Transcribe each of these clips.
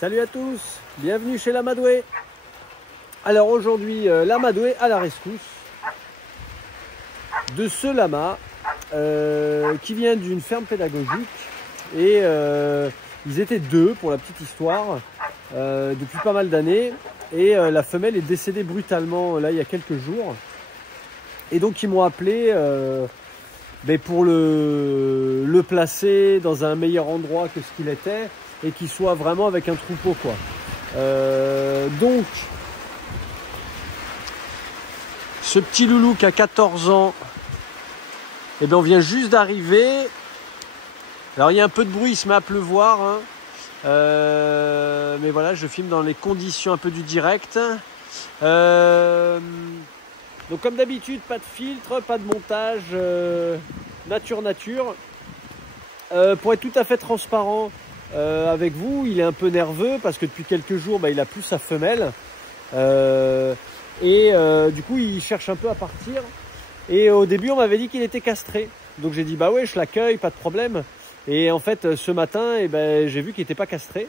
Salut à tous, bienvenue chez l'Amadoué. Alors aujourd'hui, l'Amadoué à la rescousse de ce lama qui vient d'une ferme pédagogique et ils étaient deux pour la petite histoire depuis pas mal d'années et la femelle est décédée brutalement là il y a quelques jours et donc ils m'ont appelé pour le placer dans un meilleur endroit que ce qu'il était et qu'il soit vraiment avec un troupeau quoi. Donc ce petit loulou qui a 14 ans, eh bien on vient juste d'arriver. Alors il y a un peu de bruit, il se met à pleuvoir, hein. Mais voilà, je filme dans les conditions un peu du direct. Donc comme d'habitude, pas de filtre, pas de montage, nature. Pour être tout à fait transparent avec vous, il est un peu nerveux parce que depuis quelques jours, il a plus sa femelle. Du coup, il cherche un peu à partir. Et au début, on m'avait dit qu'il était castré. Donc j'ai dit, bah ouais, je l'accueille, pas de problème. Et en fait, ce matin, j'ai vu qu'il n'était pas castré.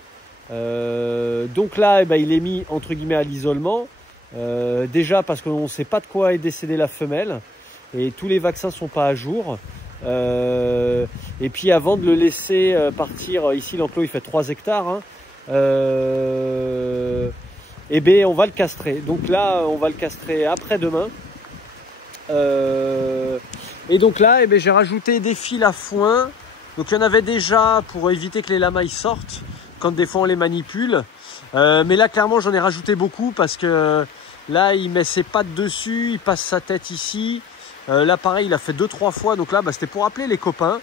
Donc là, il est mis, entre guillemets, à l'isolement. Déjà parce qu'on ne sait pas de quoi est décédée la femelle. Et tous les vaccins ne sont pas à jour. Et puis avant de le laisser partir, ici l'enclos il fait 3 hectares. Hein, on va le castrer. Donc là, on va le castrer après-demain. Et donc là, j'ai rajouté des fils à foin. Donc il y en avait déjà pour éviter que les lamas ils sortent quand des fois on les manipule. Mais là, clairement, j'en ai rajouté beaucoup parce que là, il met ses pattes dessus, il passe sa tête ici. Là, pareil, il a fait 2-3 fois. Donc là, c'était pour appeler les copains,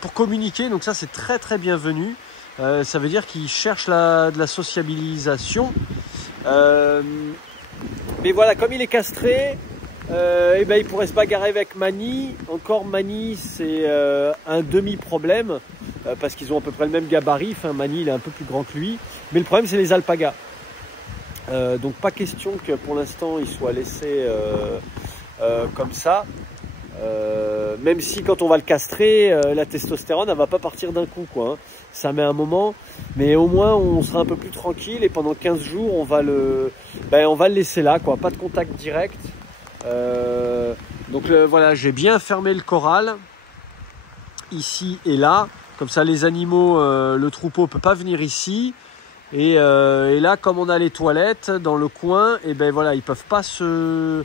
pour communiquer. Donc ça, c'est très très bienvenu. Ça veut dire qu'il cherche de la sociabilisation. Mais voilà, comme il est castré, il pourrait se bagarrer avec Mani. Encore Mani, c'est un demi-problème parce qu'ils ont à peu près le même gabarit. Enfin, Mani, il est un peu plus grand que lui. Mais le problème, c'est les alpagas. Donc pas question que pour l'instant, il soit laissé comme ça. Même si quand on va le castrer, la testostérone, elle va pas partir d'un coup, quoi, hein. Ça met un moment, mais au moins on sera un peu plus tranquille et pendant 15 jours, on va le laisser là, quoi. Pas de contact direct. Donc voilà, j'ai bien fermé le corral ici et là, comme ça les animaux, le troupeau peut pas venir ici. Et là, comme on a les toilettes dans le coin, voilà, ils peuvent pas se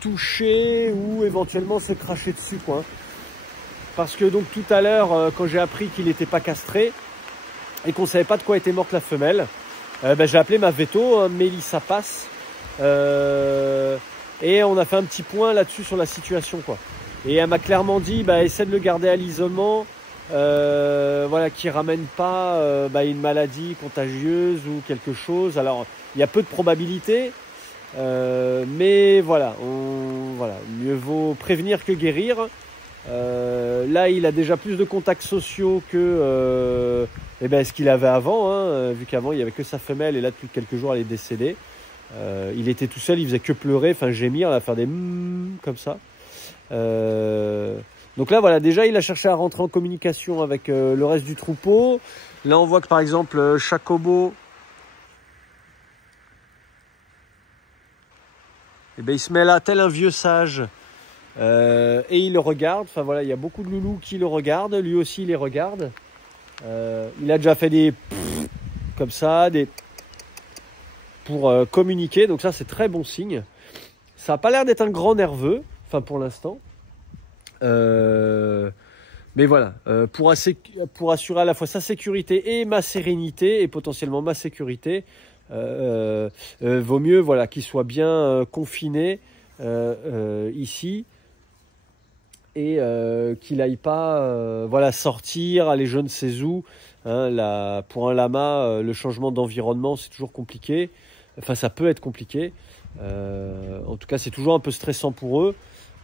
toucher ou éventuellement se cracher dessus, quoi. Parce que donc tout à l'heure, quand j'ai appris qu'il n'était pas castré et qu'on savait pas de quoi était morte la femelle, j'ai appelé ma veto, hein, Mélissa Passe, et on a fait un petit point là-dessus sur la situation, quoi. Et elle m'a clairement dit, essaie de le garder à l'isolement. Voilà, qui ramène pas une maladie contagieuse ou quelque chose. Alors il y a peu de probabilité, mais voilà, mieux vaut prévenir que guérir. Là il a déjà plus de contacts sociaux que ce qu'il avait avant, hein, vu qu'avant il n'y avait que sa femelle et là depuis quelques jours elle est décédée. Il était tout seul, il faisait que pleurer, enfin gémir, faire des comme ça. Donc là, voilà, déjà, il a cherché à rentrer en communication avec le reste du troupeau. Là, on voit que, par exemple, Chacobo, il se met là, tel un vieux sage, et il le regarde. Enfin, voilà, il y a beaucoup de loulous qui le regardent. Lui aussi, il les regarde. Il a déjà fait des comme ça, pour communiquer. Donc ça, c'est très bon signe. Ça n'a pas l'air d'être un grand nerveux, enfin, pour l'instant. Mais voilà, pour assurer à la fois sa sécurité et ma sérénité et potentiellement ma sécurité, vaut mieux qu'il soit bien confiné ici et qu'il n'aille pas sortir, aller je ne sais où, hein. Pour un lama, le changement d'environnement c'est toujours compliqué, enfin ça peut être compliqué, en tout cas c'est toujours un peu stressant pour eux.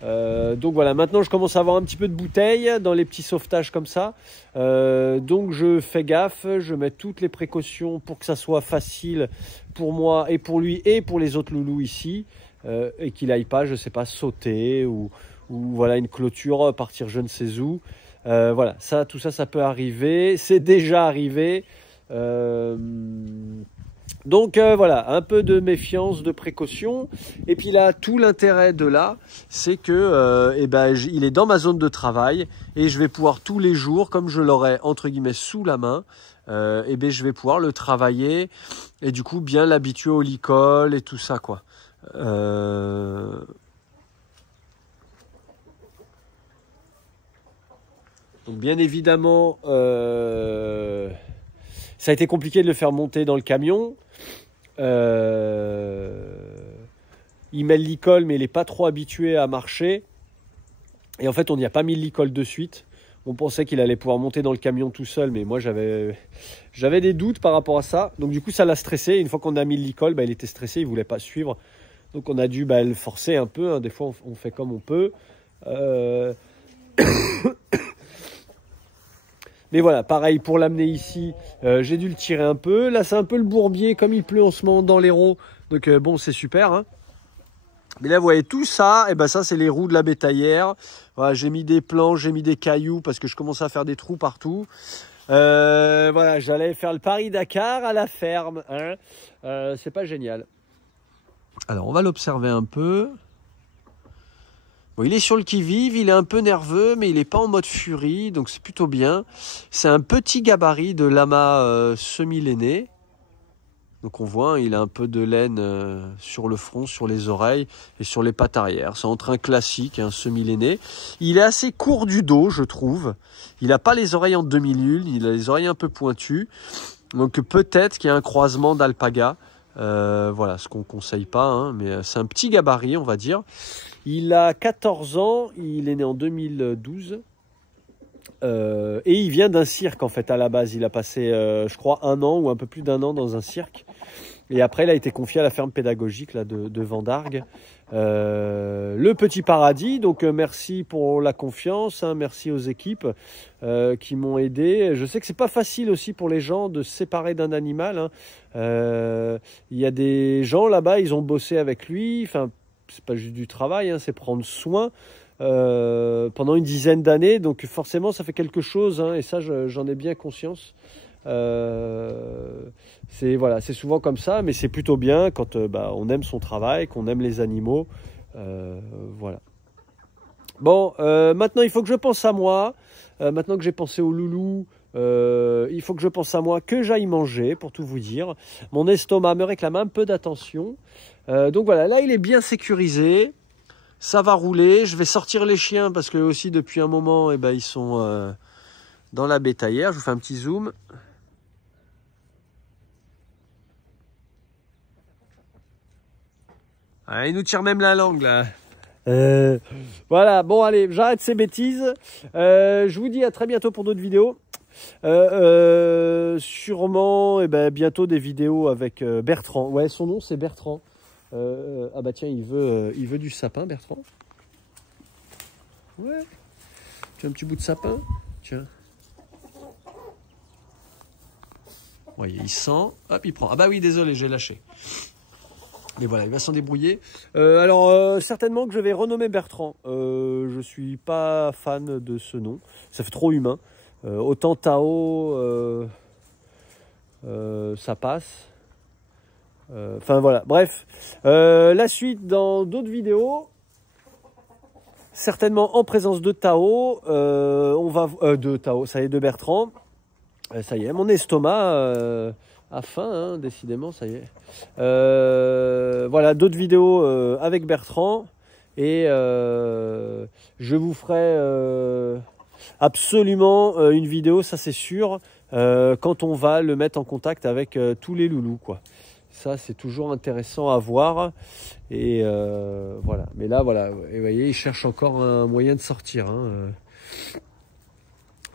Donc voilà, maintenant je commence à avoir un petit peu de bouteille dans les petits sauvetages comme ça, donc je fais gaffe, je mets toutes les précautions pour que ça soit facile pour moi et pour lui et pour les autres loulous ici, et qu'il aille pas, je sais pas, sauter ou voilà une clôture, partir je ne sais où. Voilà, tout ça peut arriver, c'est déjà arrivé. Donc voilà, un peu de méfiance, de précaution. Et puis là, tout l'intérêt de là, c'est que il est dans ma zone de travail et je vais pouvoir tous les jours, comme je l'aurai entre guillemets sous la main, je vais pouvoir le travailler et du coup bien l'habituer au licol et tout ça quoi. Donc bien évidemment, ça a été compliqué de le faire monter dans le camion. Il met le licol, mais il n'est pas trop habitué à marcher. Et en fait, on n'y a pas mis le licol de suite. On pensait qu'il allait pouvoir monter dans le camion tout seul, mais moi j'avais des doutes par rapport à ça. Donc du coup, ça l'a stressé. Une fois qu'on a mis le licol, il était stressé, il ne voulait pas suivre. Donc on a dû le forcer un peu. Hein. Des fois, on fait comme on peut. Mais voilà, pareil pour l'amener ici, j'ai dû le tirer un peu. Là, c'est un peu le bourbier, comme il pleut en ce moment dans l'Hérault. Donc bon, c'est super. Hein. Mais là, vous voyez tout ça, ça c'est les roues de la bétaillère. Voilà, j'ai mis des planches, j'ai mis des cailloux parce que je commençais à faire des trous partout. Voilà, j'allais faire le Paris-Dakar à la ferme. Hein. C'est pas génial. Alors, on va l'observer un peu. Bon, il est sur le qui-vive, il est un peu nerveux, mais il n'est pas en mode furie, donc c'est plutôt bien. C'est un petit gabarit de lama semi-lainé. Donc on voit, hein, il a un peu de laine sur le front, sur les oreilles et sur les pattes arrière. C'est entre un classique et un semi-lainé. Il est assez court du dos, je trouve. Il n'a pas les oreilles en demi-lune, il a les oreilles un peu pointues. Donc peut-être qu'il y a un croisement d'alpaga. Voilà, ce qu'on ne conseille pas, hein, mais c'est un petit gabarit, on va dire. Il a 14 ans, il est né en 2012. Et il vient d'un cirque en fait à la base. Il a passé, je crois, 1 an ou un peu plus d'1 an dans un cirque. Et après, il a été confié à la ferme pédagogique là, de Vendargues. Le petit paradis. Donc merci pour la confiance, hein, merci aux équipes qui m'ont aidé. Je sais que c'est pas facile aussi pour les gens de se séparer d'un animal. Hein. Il y a des gens là-bas, ils ont bossé avec lui. Enfin, c'est pas juste du travail, hein, c'est prendre soin. Pendant une dizaine d'années, donc forcément ça fait quelque chose, hein, et ça j'en ai bien conscience. C'est souvent comme ça, mais c'est plutôt bien quand on aime son travail, qu'on aime les animaux. Voilà. Bon, maintenant il faut que je pense à moi. Maintenant que j'ai pensé au loulou, il faut que je pense à moi, que j'aille manger, pour tout vous dire. Mon estomac me réclame un peu d'attention. Donc voilà, là il est bien sécurisé. Ça va rouler, je vais sortir les chiens parce que aussi depuis un moment, ils sont dans la bétaillère. Je vous fais un petit zoom. Ah, ils nous tirent même la langue là. Voilà, bon allez, j'arrête ces bêtises. Je vous dis à très bientôt pour d'autres vidéos. Sûrement, bientôt des vidéos avec Bertrand. Ouais, son nom c'est Bertrand. Ah bah tiens, il veut du sapin, Bertrand. Ouais. Tu as un petit bout de sapin? Tiens. Ouais, il sent. Hop, il prend. Ah bah oui, désolé, j'ai lâché. Et voilà, il va s'en débrouiller. Alors, certainement que je vais renommer Bertrand. Je suis pas fan de ce nom. Ça fait trop humain. Autant Tao, ça passe. Enfin voilà, bref. La suite dans d'autres vidéos. Certainement en présence de Tao. On va de Tao, ça y est, de Bertrand. Ça y est, mon estomac a faim, hein, décidément, ça y est. Voilà, d'autres vidéos avec Bertrand. Et je vous ferai absolument une vidéo, ça c'est sûr, quand on va le mettre en contact avec tous les loulous, quoi. Ça, c'est toujours intéressant à voir. Et voilà. Mais là, voilà. Et vous voyez, il cherche encore un moyen de sortir. Hein.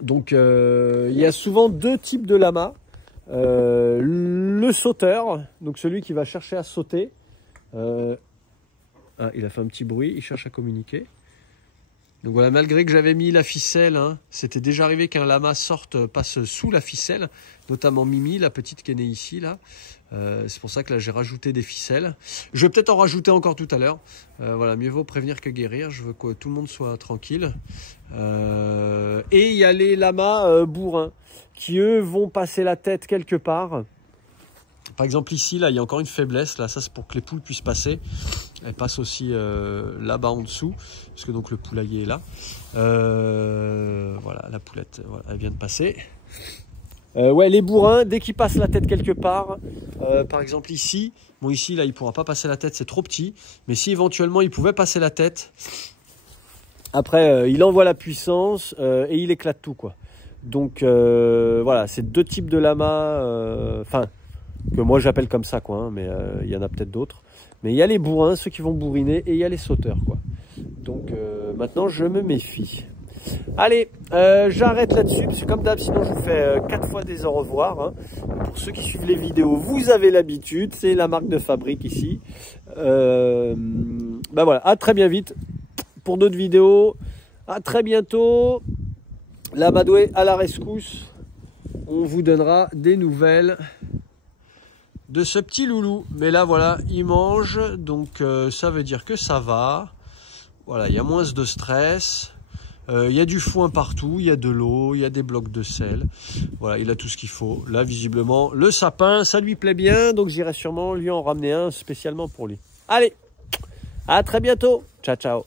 Donc, il y a souvent 2 types de lamas. Le sauteur, donc celui qui va chercher à sauter. Ah, il a fait un petit bruit. Il cherche à communiquer. Donc voilà, malgré que j'avais mis la ficelle, hein, c'était déjà arrivé qu'un lama passe sous la ficelle, notamment Mimi, la petite qui est née ici, là. C'est pour ça que là j'ai rajouté des ficelles. Je vais peut-être en rajouter encore tout à l'heure. Voilà, mieux vaut prévenir que guérir. Je veux que tout le monde soit tranquille. Et il y a les lamas bourrins qui eux vont passer la tête quelque part. Par exemple ici, là, il y a encore une faiblesse. Là, ça c'est pour que les poules puissent passer. Elles passent aussi là-bas en dessous, parce que donc le poulailler est là. Voilà, la poulette, voilà, elle vient de passer. Ouais, les bourrins, dès qu'ils passent la tête quelque part, par exemple ici, bon ici là il pourra pas passer la tête, c'est trop petit, mais si éventuellement il pouvait passer la tête, après il envoie la puissance et il éclate tout quoi. Donc voilà, c'est deux types de lamas, enfin que moi j'appelle comme ça quoi, hein, mais il y en a peut-être d'autres. Mais il y a les bourrins, ceux qui vont bourriner, et il y a les sauteurs quoi. Donc maintenant je me méfie. Allez, j'arrête là-dessus, parce que comme d'hab, sinon je vous fais 4 fois des au revoir. Hein. Pour ceux qui suivent les vidéos, vous avez l'habitude, c'est la marque de fabrique ici. Ben voilà, à très bien vite pour d'autres vidéos. À très bientôt. L'amadoué à la rescousse. On vous donnera des nouvelles de ce petit loulou. Mais là, voilà, il mange, donc ça veut dire que ça va. Voilà, il y a moins de stress. Il y a du foin partout, il y a de l'eau, il y a des blocs de sel. Voilà, il a tout ce qu'il faut. Là, visiblement, le sapin, ça lui plaît bien. Donc, j'irai sûrement lui en ramener un spécialement pour lui. Allez, à très bientôt. Ciao, ciao.